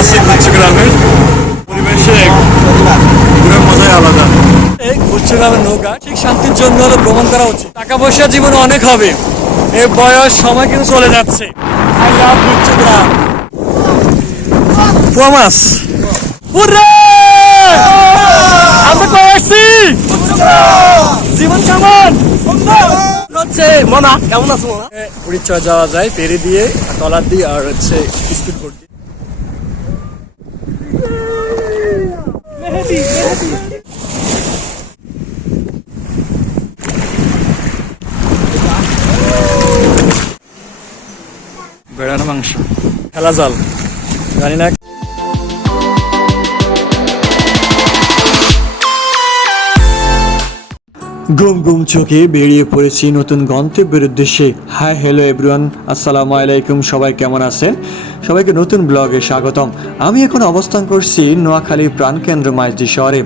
আছে গুচ্ছগ্রামের পরিবেশে পুরো মজাই আলাদা। এই গুচ্ছগ্রামের নৌকা ঠিক শান্তির জন্য ভ্রমণ করা উচিত। টাকা পয়সা জীবনে অনেক হবে। এই বয়স সময় কিন্তু চলে যাচ্ছে। আই লাভ গুচ্ছগ্রাম পুয়ামাস উরে আমরা আসছি? জীবন কেমন? হচ্ছে মনা কেমন আছো মনা? উড়িষ্যা যাওয়া যায় পেরি দিয়ে টলার দিয়ে আর হচ্ছে স্পিড বোট বেড়ার মাংস। খেলা জাল। জানি না। গুম গুম চোখে বেরিয়ে পড়েছি নতুন গন্তব্যের উদ্দেশ্যে। হাই হ্যালো এভরিওয়ান আসসালামু আলাইকুম। সবাই কেমন আছেন? সবাইকে নতুন ব্লগে স্বাগতম। আমি এখন অবস্থান করছি নোয়াখালী প্রাণকেন্দ্র মাইজদি শহরে।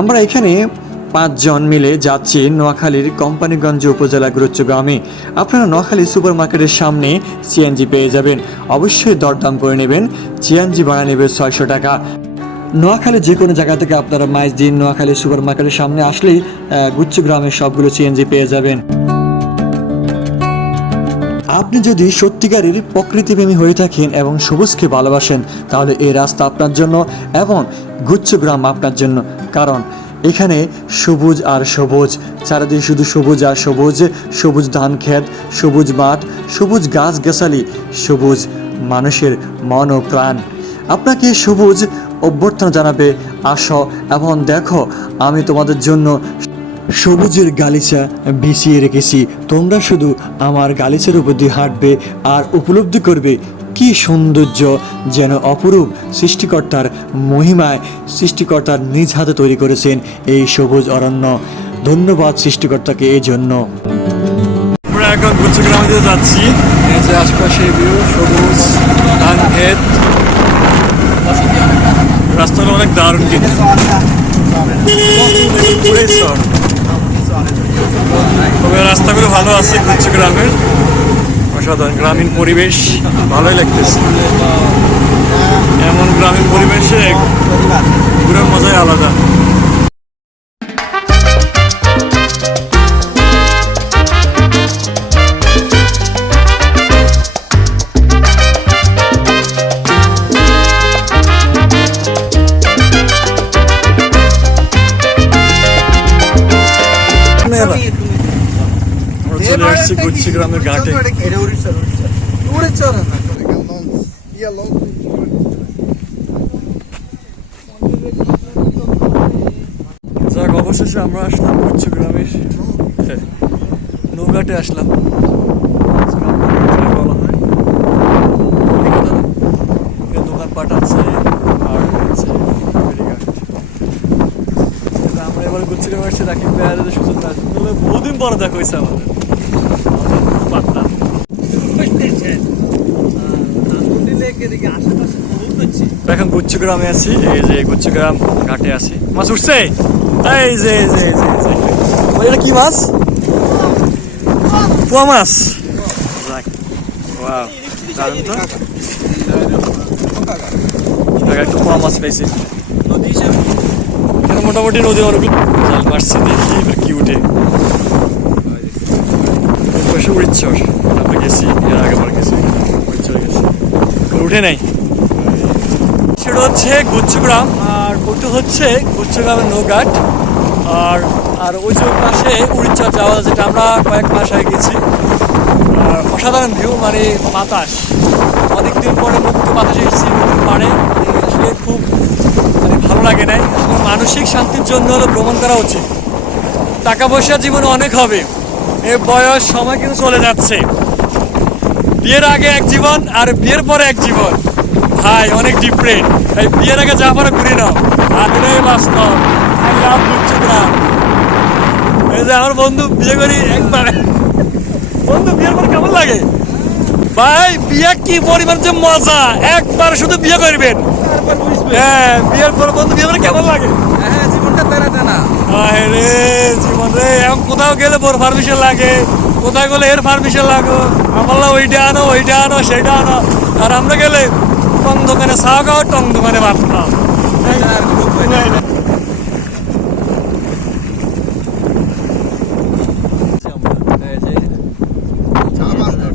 আমরা এখানে পাঁচজন মিলে যাচ্ছি নোয়াখালীর কোম্পানিগঞ্জ উপজেলা গুরুত্বগ্রামে আপনারা নোয়াখালী সুপার মার্কেটের সামনে সিএনজি পেয়ে যাবেন। অবশ্যই দরদাম করে নেবেন। সিএনজি ভাড়া নেবে ছয়শো টাকা। নোয়াখালী যে কোনো জায়গা থেকে আপনারা মাইজ দিন নোয়াখালী সুপার মার্কেটের সামনে আসলেই গুচ্ছ গ্রামের সবগুলো সিএনজি পেয়ে যাবেন। আপনি যদি সত্যিকারের প্রকৃতিপ্রেমী হয়ে থাকেন এবং সবুজকে ভালোবাসেন, তাহলে এই রাস্তা আপনার জন্য এবং গুচ্ছগ্রাম আপনার জন্য। কারণ এখানে সবুজ আর সবুজ, চারিদিকে শুধু সবুজ আর সবুজ সবুজ ধান ক্ষেত, সবুজ মাঠ, সবুজ গাছ গাছালি, সবুজ মানুষের মন ও প্রাণ। আপনাকে সবুজ অভ্যর্থনা জানাবে, আসো এবং দেখো, আমি তোমাদের জন্য সবুজের গালিচা বিছিয়ে রেখেছি। তোমরা শুধু আমার গালিচার উপর দিয়ে হাঁটবে আর উপলব্ধি করবে কি সৌন্দর্য যেন অপরূপ সৃষ্টিকর্তার মহিমায় সৃষ্টিকর্তার নিজ হাতে তৈরি করেছেন এই সবুজ অরণ্য। ধন্যবাদ সৃষ্টিকর্তাকে এই জন্য। আমরা এখন গুচ্ছগ্রামে দিয়ে যাচ্ছি। এই যে আশপাশে ভিউ সবুজ ধান ক্ষেত রাস্তাটা অনেক দারুণ কিন্তু। তবে রাস্তাগুলো ভালো আছে গুচ্ছগ্রামের অসাধারণ। গ্রামীণ পরিবেশ ভালোই লাগতেছে। এমন গ্রামীণ পরিবেশে ঘুরে মজাই আলাদা। যাক আমরা আসলাম হ্যাঁ, নৌঘাটে আসলাম। বলা হয়। দোকানপাট আছে আর হচ্ছে আমরা এবার গুচ্ছগ্রামে আসছি রাকিব বেড়াতে সুযোগ না তবে বহুদিন পরে দেখা হয়েছে আমাদের। পারতাম এখন গুচ্ছগ্রামে আছি এই যে গুচ্ছগ্রাম ঘাটে আছি। মাছ উঠছে? এই যে যে এটা কি মাছ? পোয়া মাছ। দারুণ তো। জায়গায় একটু পোয়া মাছ পেয়েছি এখানে মোটামুটি নদী অনেক জাল মারছি দেখি এবার কি উঠে। পাশে উড়িচ্ছর আমরা গেছি এর আগে বার গেছি। উড়িচ্ছরে গেছি। উঠে নাই। সেটা হচ্ছে গুচ্ছগ্রাম ওটা হচ্ছে গুচ্ছগ্রামের নৌঘাট, আর আর ওই যে পাশে উড়িষ্যা যাওয়া, যেটা আমরা কয়েক মাস আগে গেছি, আর অসাধারণ ভিউ মানে বাতাস। অনেকদিন পরে মুক্ত বাতাসে এসেছি নদীর পাড়ে মানে আসলে খুব মানে ভালো লাগে নাই। আসলে মানসিক শান্তির জন্য হলো ভ্রমণ করা উচিত। টাকা পয়সা জীবনে অনেক হবে। এ বয়স সময় কিন্তু চলে যাচ্ছে। বিয়ের আগে এক জীবন আর বিয়ের পরে এক জীবন। ভাই, অনেক ডিফারেন্ট তাই বিয়ের আগে যা পারে ঘুরে নাও। এটাই বাস্তব। I love গুচ্ছগ্রাম। এই যে আমার বন্ধু বিয়ে করি একবার। বন্ধু বিয়ের পর কেমন লাগে? ভাই বিয়ে কি পরিমাণ যে মজা। একবার শুধু বিয়ে করবেন। হ্যাঁ বিয়ের পর বন্ধু বিয়ে করে কেমন লাগে? হ্যাঁ জীবনটা আয় রে জীবন রে এখন কোথাও গেলে বোর পারমিশন লাগে। কোথায় গেলে এর পারমিশন লাগো? আমলা ওইটা আনো ওইটা আনো সেটা আনো। আর আমরা গেলে টং দোকানে চা খাও টং দোকানে ভাত খাও।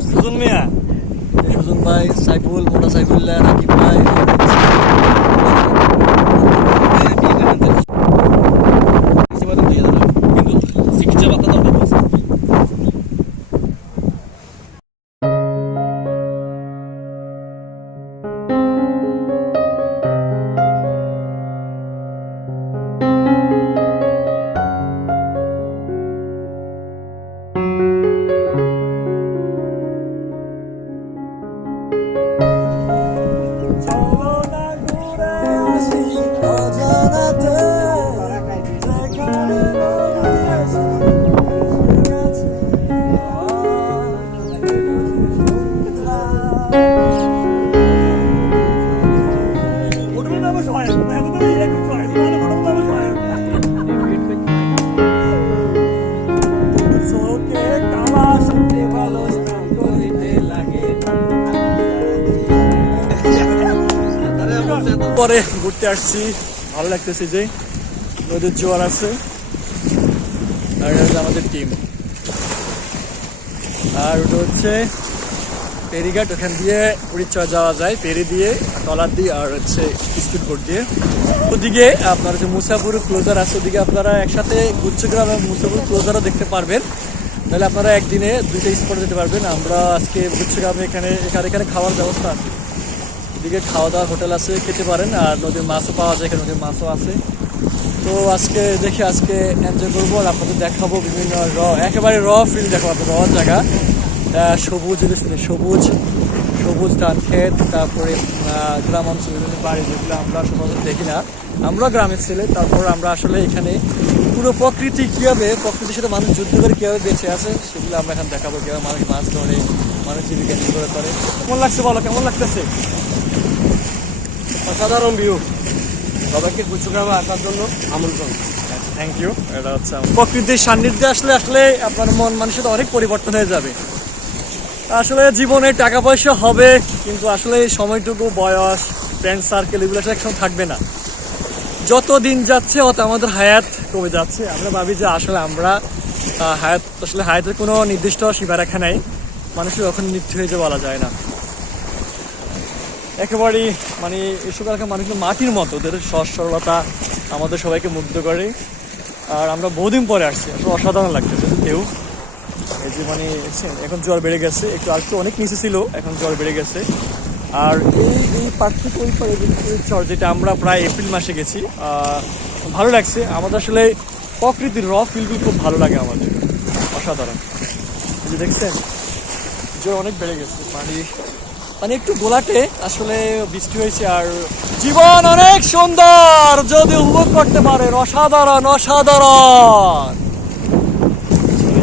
সুজন মিয়া। সুজন ভাই সাইফুল মোটা সাইফুল্লাহ রাকিব ভাই। পরে ঘুরতে আসছি। ভালো লাগতেছে যে নদীর জোয়ার আছে। আর হচ্ছে আমাদের টিম আর ওটা হচ্ছে পেরিঘাট ওখান দিয়ে উড়িষ্যা যাওয়া যায় পেরি দিয়ে তলার দিয়ে আর হচ্ছে স্পিড বোট দিয়ে। ওদিকে আপনার যে মুসাপুর ক্লোজার আছে। ওদিকে আপনারা একসাথে গুচ্ছগ্রাম এবং মুসাপুর ক্লোজারও দেখতে পারবেন। তাহলে আপনারা একদিনে দুইটা স্পট যেতে পারবেন। আমরা আজকে গুচ্ছগ্রামে এখানে এখানে এখানে খাওয়ার ব্যবস্থা আছে। এদিকে খাওয়া দাওয়ার হোটেল আছে, খেতে পারেন। আর নদীর মাছও পাওয়া যায়, এখানে নদীর মাছও আছে। তো আজকে দেখি, আজকে এনজয় করব আর আপনাদের দেখাবো বিভিন্ন র, একেবারে র ফিল দেখাবো আপনাদের র জায়গা। সবুজ সবুজ সবুজ ধান ক্ষেত, তারপরে গ্রাম অঞ্চল বিভিন্ন বাড়ি, যেগুলো আমরা সমাজে দেখি না। আমরা গ্রামের ছেলে, তারপর আমরা আসলে এখানে পুরো প্রকৃতি কীভাবে, প্রকৃতির সাথে মানুষ যুদ্ধ করে কীভাবে বেঁচে আছে, সেগুলো আমরা এখানে দেখাবো, কীভাবে মানুষ মাছ ধরে, মানুষ জীবিকা নির্ভর করে। কেমন লাগছে বলো, কেমন লাগতেছে? অসাধারণ ভিউ সবাইকে গুচ্ছগ্রামে আসার জন্য আমন্ত্রণ। থ্যাংক ইউ এটা হচ্ছে প্রকৃতির সান্নিধ্যে আসলে আসলে আপনার মন মানুষের অনেক পরিবর্তন হয়ে যাবে। আসলে জীবনে টাকা পয়সা হবে কিন্তু আসলে এই সময়টুকু বয়স ফ্রেন্ড সার্কেল এগুলো আসলে একসঙ্গে থাকবে না। যত দিন যাচ্ছে অত আমাদের হায়াত কমে যাচ্ছে। আমরা ভাবি যে আসলে আমরা হায়াত আসলে হায়াতের কোনো নির্দিষ্ট সীমারেখা নাই। মানুষের কখন মৃত্যু হয়ে যে বলা যায় না। একেবারেই মানে এসব এলাকার মানুষগুলো মাটির মতো ওদের সহজ সরলতা আমাদের সবাইকে মুগ্ধ করে। আর আমরা বহুদিন পরে আসছি আসলে অসাধারণ লাগতেছে কেউ। এই যে মানে দেখছেন, এখন জল বেড়ে গেছে একটু আর একটু অনেক নিচে ছিল এখন জল বেড়ে গেছে। আর এই এই পার্ক থেকে ওই চর যেটা আমরা প্রায় এপ্রিল মাসে গেছি ভালো লাগছে। আমাদের আসলে প্রকৃতির র ফিলগুলো খুব ভালো লাগে আমাদের অসাধারণ। যে দেখছেন জ্বর অনেক বেড়ে গেছে পানি মানে একটু গোলাটে, আসলে বৃষ্টি হয়েছে আর জীবন অনেক সুন্দর, যদি উপভোগ করতে পারে, অসাধারণ অসাধারণ।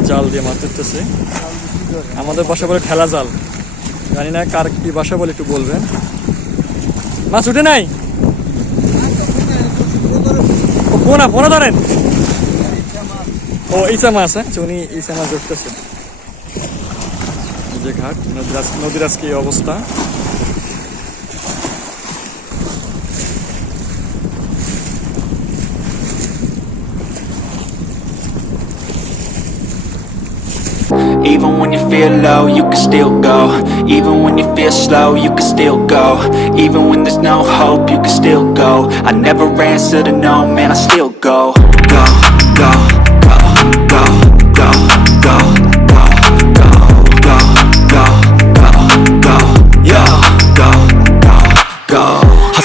জাল দিয়ে মাছ ধরতেছে। আমাদের বাসা বলে ঠেলা জাল। জানি না কার কি বাসা বলে একটু বলবেন। মাছ উঠে নাই? পোনা পোনা ধরেন। ও ইসা মাছ হ্যাঁ উনি ইসা মাছ ধরতেছে। যে ঘাট নদীর আজ- নদীর আজকে এই অবস্থা Even when you feel low, you can still go. Even when you feel slow, you can still go. Even when there's no hope, you can still go. I never answer to no, man, I still go. Go, go,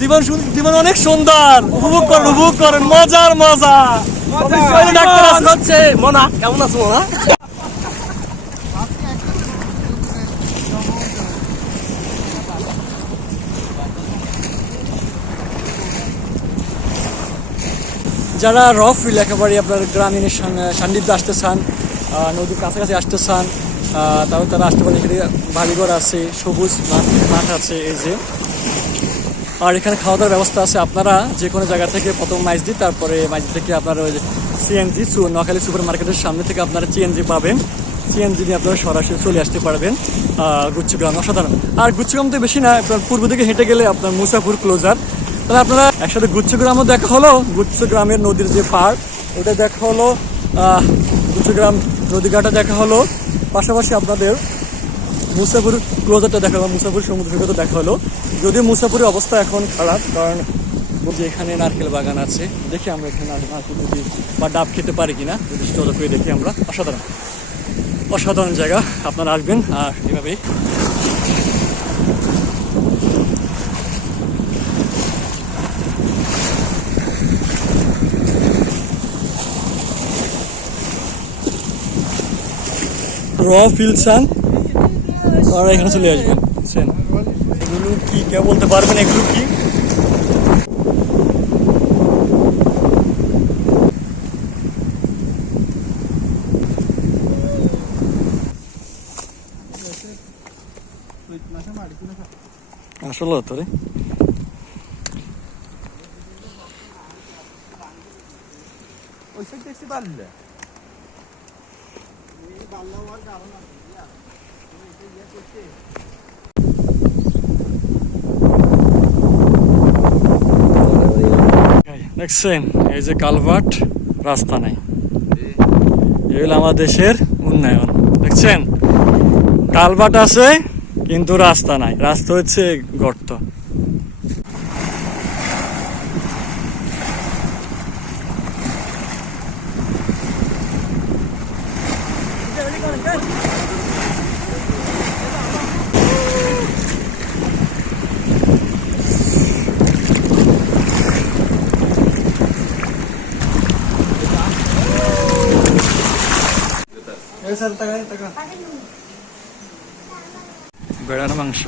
জীবন জীবন অনেক সুন্দর। উপভোগ করেন উপভোগ করেন। মজার মজা। Doctor হচ্ছে মনা। কেমন আছো মনা? যারা রফ একেবারে আপনার গ্রামীণের সান্নিধ্যে আসতে চান নদীর কাছাকাছি আসতে চান তারপর তারা আসতে পারে এখানে বাড়িঘর আছে সবুজ মাঠ আছে এই যে। আর এখানে খাওয়া দাওয়ার ব্যবস্থা আছে। আপনারা যে কোনো জায়গা থেকে প্রথম মাইজদি তারপরে মাইজদি থেকে আপনারা ওই সিএনজি নোয়াখালী সুপার মার্কেটের সামনে থেকে আপনারা সিএনজি পাবেন। সিএনজি নিয়ে আপনারা সরাসরি চলে আসতে পারবেন গুচ্ছগ্রাম অসাধারণ। আর গুচ্ছগ্রাম তো বেশি না, আপনার পূর্ব দিকে হেঁটে গেলে আপনার মুসাফুর ক্লোজার তাহলে আপনারা একসাথে গুচ্ছগ্রামও দেখা হলো, গুচ্ছগ্রামের নদীর যে পার্ক ওটা দেখা হলো গুচ্ছগ্রাম নদীঘাটা দেখা হলো। পাশাপাশি আপনাদের মুসাফুর ক্লোজারটা দেখা হলো মুসাফুর সমুদ্র সৈকত দেখা হলো। যদিও মুসাফুরের অবস্থা এখন খারাপ, কারণ যে এখানে নারকেল বাগান আছে, দেখি আমরা এখানে নারকেল যদি বা ডাব খেতে পারি কিনা, যদি সেটা করে দেখি আমরা। অসাধারণ। অসাধারণ জায়গা, আপনারা আসবেন আর এভাবেই। র আপনারা এখানে চলে আসবেন বুঝছেন এগুলো কি কেউ বলতে পারবেন এগুলো কি? আসলে তো রে। ওই সাইড দেখছি পারলে? দেখছেন এই যে কালভার্ট, রাস্তা নাই। এই হলো আমার দেশের উন্নয়ন। দেখছেন কালভার্ট আছে, কিন্তু রাস্তা নাই। রাস্তা হচ্ছে গর্ত। বেড়ার মাংস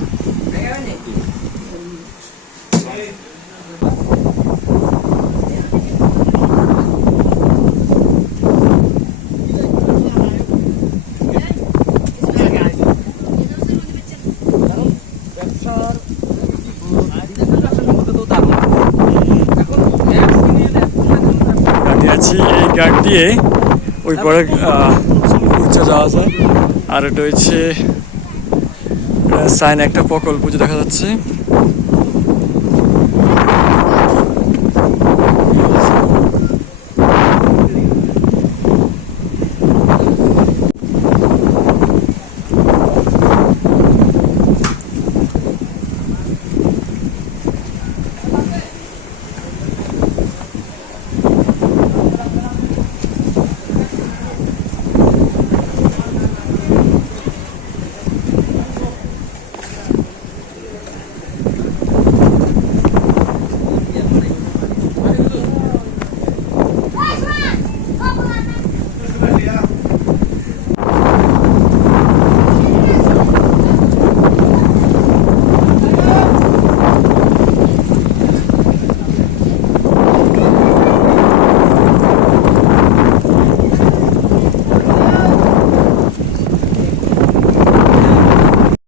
গাড়ি আছি এই গাড়ি দিয়ে ওই পরে যাওয়া যায় আর এটা হচ্ছে সাইন একটা প্রকল্প যে দেখা যাচ্ছে।